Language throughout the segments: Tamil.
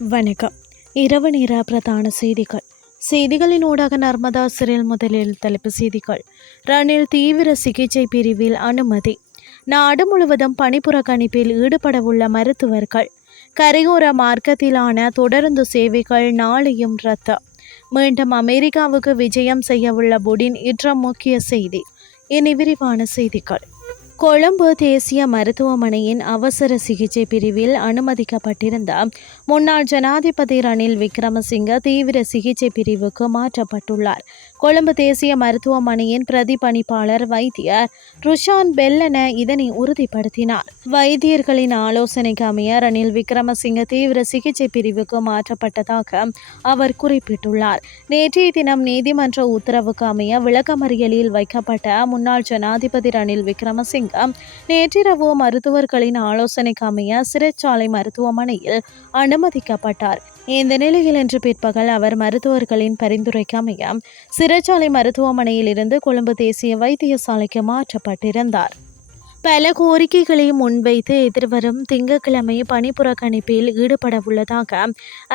வணக்கம். இரவு நேர பிரதான செய்திகள். செய்திகளின் ஊடாக நர்மதா சிறையில் முதலில் தலைப்பு செய்திகள். ரணில் தீவிர சிகிச்சை பிரிவில் அனுமதி. நாடு முழுவதும் பணிப்புறக்கணிப்பில் ஈடுபடவுள்ள மருத்துவர்கள் கரையோர மார்க்கத்திலான தொடருந்து சேவைகள் நாளையும் ரத்து. மீண்டும் அமெரிக்காவுக்கு விஜயம் செய்யவுள்ள புடின் இற்ற முக்கிய செய்தி. இனி விரிவான செய்திகள். கொழும்பு தேசிய மருத்துவமனையின் அவசர சிகிச்சை பிரிவில் அனுமதிக்கப்பட்டிருந்த முன்னாள் ஜனாதிபதி ரணில் விக்ரமசிங்க தீவிர சிகிச்சை பிரிவுக்கு மாற்றப்பட்டுள்ளார். கொழும்பு தேசிய மருத்துவமனையின் பிரதிபணிப்பாளர் வைத்தியர் ருஷான் பெல்லன இதனை உறுதிப்படுத்தினார். வைத்தியர்களின் ஆலோசனைக்கு அமைய ரணில் விக்ரமசிங்க தீவிர சிகிச்சை பிரிவுக்கு மாற்றப்பட்டதாக அவர் குறிப்பிட்டுள்ளார். நேற்றைய தினம் நீதிமன்ற உத்தரவுக்கு அமைய விளக்கமறியலில் வைக்கப்பட்ட முன்னாள் ஜனாதிபதி ரணில் விக்ரமசிங்க நேற்றிரவு மருத்துவர்களின் ஆலோசனைக்கு அமைய சிறைச்சாலை மருத்துவமனையில் அனுமதிக்கப்பட்டார். இந்த நிலையில் இன்று பிற்பகல் அவர் மருத்துவர்களின் பரிந்துரைக்கு அமைய சிறைச்சாலை மருத்துவமனையில் இருந்து கொழும்பு தேசிய வைத்தியசாலைக்கு மாற்றப்பட்டிருந்தார். பல கோரிக்கைகளை முன்வைத்து எதிர்வரும் திங்கட்கிழமை பணிப்புறக்கணிப்பில் ஈடுபடவுள்ளதாக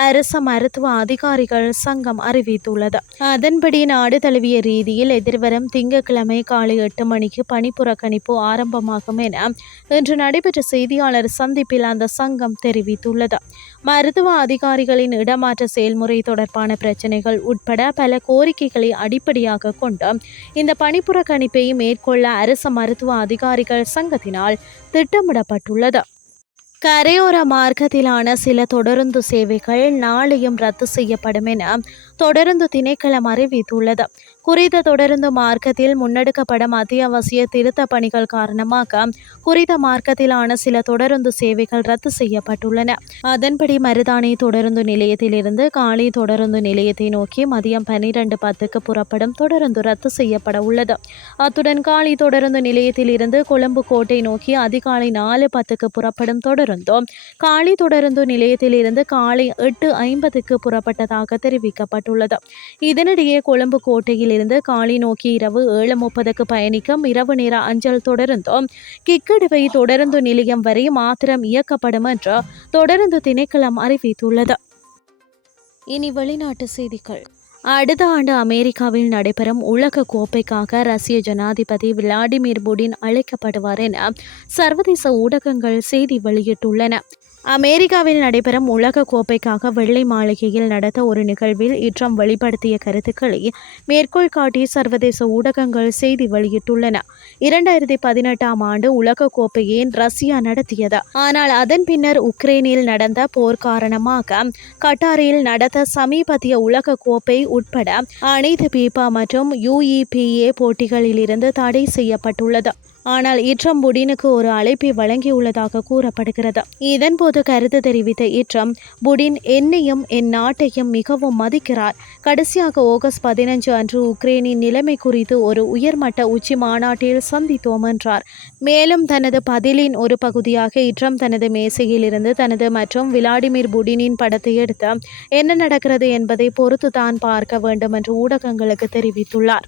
அரசு மருத்துவ அதிகாரிகள் சங்கம் அறிவித்துள்ளது. அதன்படி நாடு தழுவிய ரீதியில் எதிர்வரும் திங்கட்கிழமை காலை எட்டு மணிக்கு பணிப்புறக்கணிப்பு ஆரம்பமாகும் என இன்று நடைபெற்ற செய்தியாளர் சந்திப்பில் அந்த சங்கம் தெரிவித்துள்ளது. மருத்துவ அதிகாரிகளின் இடமாற்ற செயல்முறை தொடர்பான பிரச்சினைகள் உட்பட பல கோரிக்கைகளை அடிப்படையாக கொண்டு இந்த பணிப்புறக்கணிப்பை மேற்கொள்ள அரசு மருத்துவ அதிகாரிகள் சங்கத்தினால் திட்டமிடப்பட்டுள்ளது. கரையோர மார்க்கத்திலான சில தொடருந்து சேவைகள் நாளையும் ரத்து செய்யப்படும் என தொடருந்து திணைக்களம் அறிவித்துள்ளது. குறித்த தொடருந்து மார்க்கத்தில் முன்னெடுக்கப்படும் அத்தியாவசிய திருத்த பணிகள் காரணமாக குறித்த மார்க்கத்திலான சில தொடருந்து சேவைகள் ரத்து செய்யப்பட்டுள்ளன. அதன்படி மருதாணி தொடருந்து நிலையத்திலிருந்து காலி தொடருந்து நிலையத்தை நோக்கி மதியம் பன்னிரண்டு பத்துக்கு புறப்படும் தொடருந்து ரத்து செய்யப்பட உள்ளது. அத்துடன் காலி தொடருந்து நிலையத்திலிருந்து கொழும்பு கோட்டை நோக்கி அதிகாலை நாலு பத்துக்கு புறப்படும் தொடருந்தும் காலி தொடருந்து நிலையத்திலிருந்து காலை எட்டு ஐம்பதுக்கு புறப்பட்டதாக தெரிவிக்கப்பட்டுள்ளது. இதனிடையே கொழும்பு கோட்டையில் இருந்து காலி நோக்கி இரவு ஏழு முப்பதுக்கு பயணிக்கும் இரவு நேர அஞ்சல் தொடர்ந்தும் கிக்கடுவை தொடருந்து நிலையம் வரை மாத்திரம் இயக்கப்படும் என்று தொடருந்து திணைக்களம் அறிவித்துள்ளது. இனி வெளிநாட்டு செய்திகள். அடுத்த ஆண்டு அமெரிக்காவில் நடைபெறும் உலக கோப்பைக்காக ரஷ்ய ஜனாதிபதி விளாடிமிர் புடின் அழைக்கப்படுவார் என சர்வதேச ஊடகங்கள் செய்தி வெளியிட்டுள்ளன. அமெரிக்காவில் நடைபெறும் உலக கோப்பைக்காக வெள்ளை மாளிகையில் நடத்த ஒரு நிகழ்வில் இட்ரம் வெளிப்படுத்திய கருத்துக்களை மேற்கோள் காட்டி சர்வதேச ஊடகங்கள் செய்தி வெளியிட்டுள்ளன. இரண்டாயிரத்தி பதினெட்டாம் ஆண்டு உலக கோப்பையை ரஷ்யா நடத்தியது? ஆனால் அதன் பின்னர் உக்ரைனில் நடந்த போர் காரணமாக கட்டாரில் நடத்த சமீபத்திய உலக கோப்பை உட்பட அனைத்து பீபா மற்றும் யுஇபிஏ போட்டிகளிலிருந்து தடை செய்யப்பட்டுள்ளது. ஆனால் இட்ரம் புடினுக்கு ஒரு அழைப்பை வழங்கியுள்ளதாக கூறப்படுகிறது. இதன்போது கருத்து தெரிவித்த இட்ரம் புடின் என்னையும் என் நாட்டையும் மிகவும் மதிக்கிறார். கடைசியாக ஆகஸ்ட் பதினஞ்சு அன்று உக்ரைனின் நிலைமை குறித்து ஒரு உயர்மட்ட உச்சி மாநாட்டில் சந்தித்தோம் என்றார். மேலும் தனது பதிலின் ஒரு பகுதியாக இட்ரம் தனது மேசையில் இருந்து தனது மற்றும் விளாடிமிர் புடினின் படத்தை எடுத்து என்ன நடக்கிறது என்பதை பொறுத்து தான் பார்க்க வேண்டும் என்று ஊடகங்களுக்கு தெரிவித்துள்ளார்.